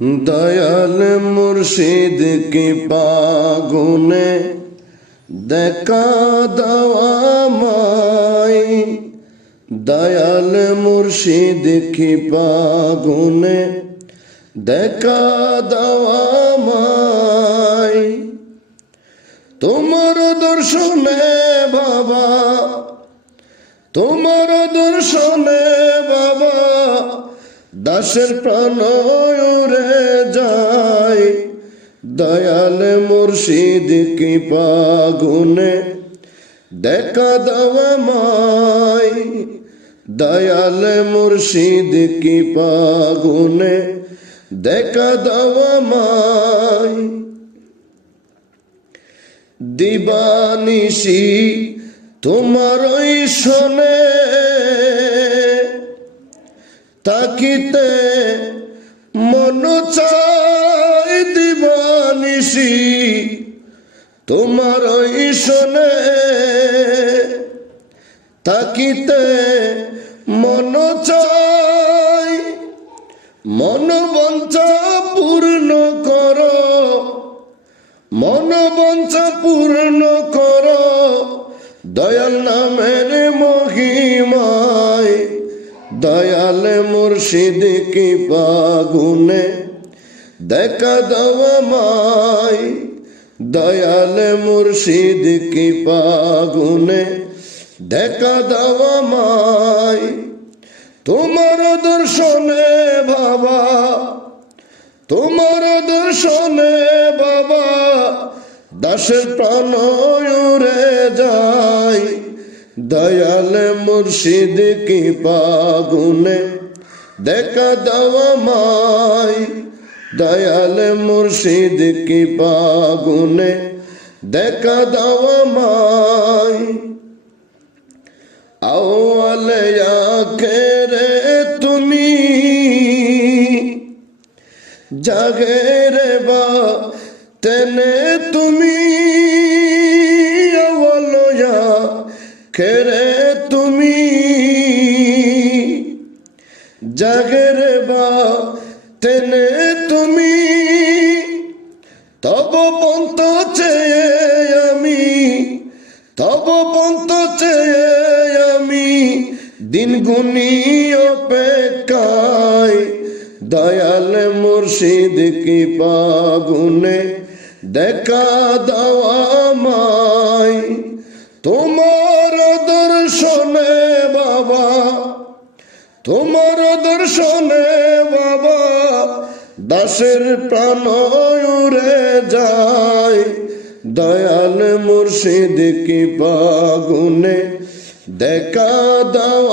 दयाल मुर्शिद की पागुने देखा दवा माई। दयाल मुर्शिद की पागुने देखा दवा माई। তোমার দর্শনে বাবা, তোমার দর্শনে বাবা, দাসের প্রাণ উড়ে যায়। দয়াল মুর্শিদ কি পাগুনে দেখা দাও মাই। দয়াল মুর্শিদ কি পাগুনে দেখা দাও মাই। দিবানিশি তোমার ওই শোনে তাকিতে মন চাই। দিবানিশি তোমার ওই শোনে তাকিতে মন চাই। মন বাঞ্ছা পূর্ণ করো, মন বাঞ্ছা পূর্ণ করো দয়াল নামের মহিমায়। দয়াল মুর্শিদ কি পাগুনে দেখা দাও মাই। দয়াল মুর্শিদ কি পাগুনে দেখা দাও মাই। তোমার দর্শনে বাবা, তোমার দর্শনে বাবা, দাসের প্রাণ উড়ে যায়। দয়াল মুর্শিদ কি পাগুনে দেখা দাও মাই। দয়াল মুর্শিদ কি পাগুনে দেখা দাও মাই। আওয়ালে আখেরে তুমি জাগের বা তেনে তুমি। আওয়ালয়া খেরে তুমি জাগের বা তেনে তুমি। তব পন্ত চেয়ে আমি, তব পন্ত চেয়ে আমি দিন গুনি অপেক্ষায়। দয়াল মুর্শিদ কি পাগুনে দেখা দাও মাই। তোমার দর্শনে বাবা, তোমার দর্শনে বাবা, দাসের প্রাণ উড়ে যায়। দয়াল মুর্শিদ কি পাগুনে দেখা দাও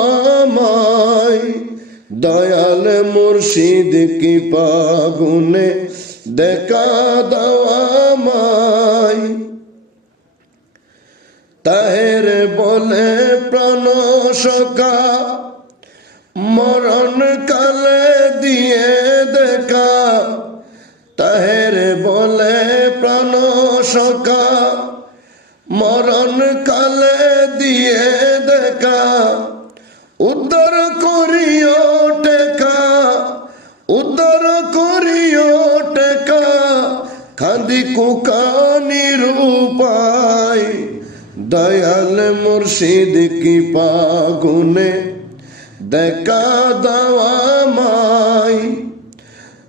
মাই। দয়াল মুর্শিদ কি পাগুনে দেখা দাও মাই। তাহের বলে প্রাণ সখা মরণ কালে দিয়ে দেখা। তাহের বলে প্রাণ সখা মরণ কালে দিয়ে দেখা। উদ্ধার করিও টেকা, উদ্ধার করিও টেকা, খাদি কুকানির উপায়। দয়াল মুর্শিদ কি পাগুনে দেখা দাও মাই।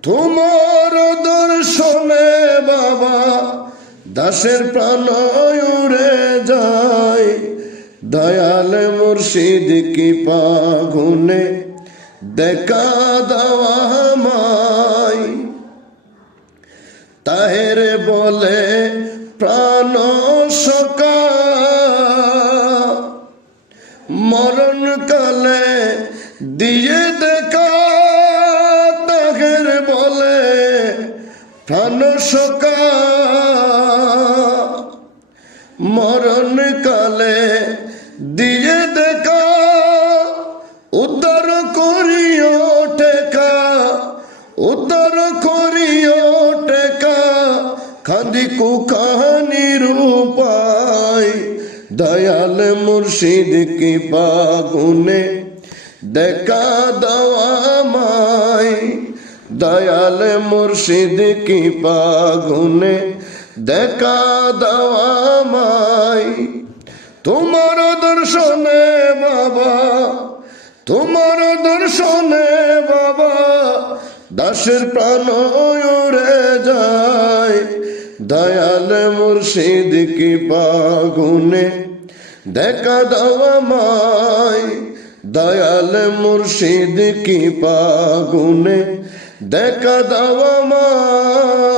তোমার দর্শনে বাবা, দাসের প্রাণ উড়ে যায়। দয়াল মুর্শিদ কি পাগুনে দেখা দাও মাই। তাহের বলে প্রাণ সখা মরণ কালে দিয়ে দেখা। তাহের বলে প্রাণ সখা মরণ কালে দিয়ে দেখা। উদ্ধার করিও টেকা, উদ্ধার করিও টেকা, খাদি কুকানির উপায়। দয়াল মুর্শিদ কি পাগুনে দেখা দাও আমায় দয়াল মুর্শিদ কি পাগুনে দেখা দেওয়া মাই তোমার দর্শনে বাবা তোমার দর্শনে বাবা দাসের প্রাণ উড়ে যায় দয়াল মুর্শিদ কি পাগুনে দেখা দেওয়া মাই দয়াল মুর্শিদ কি পাগুনে দেখা দেওয়া মাই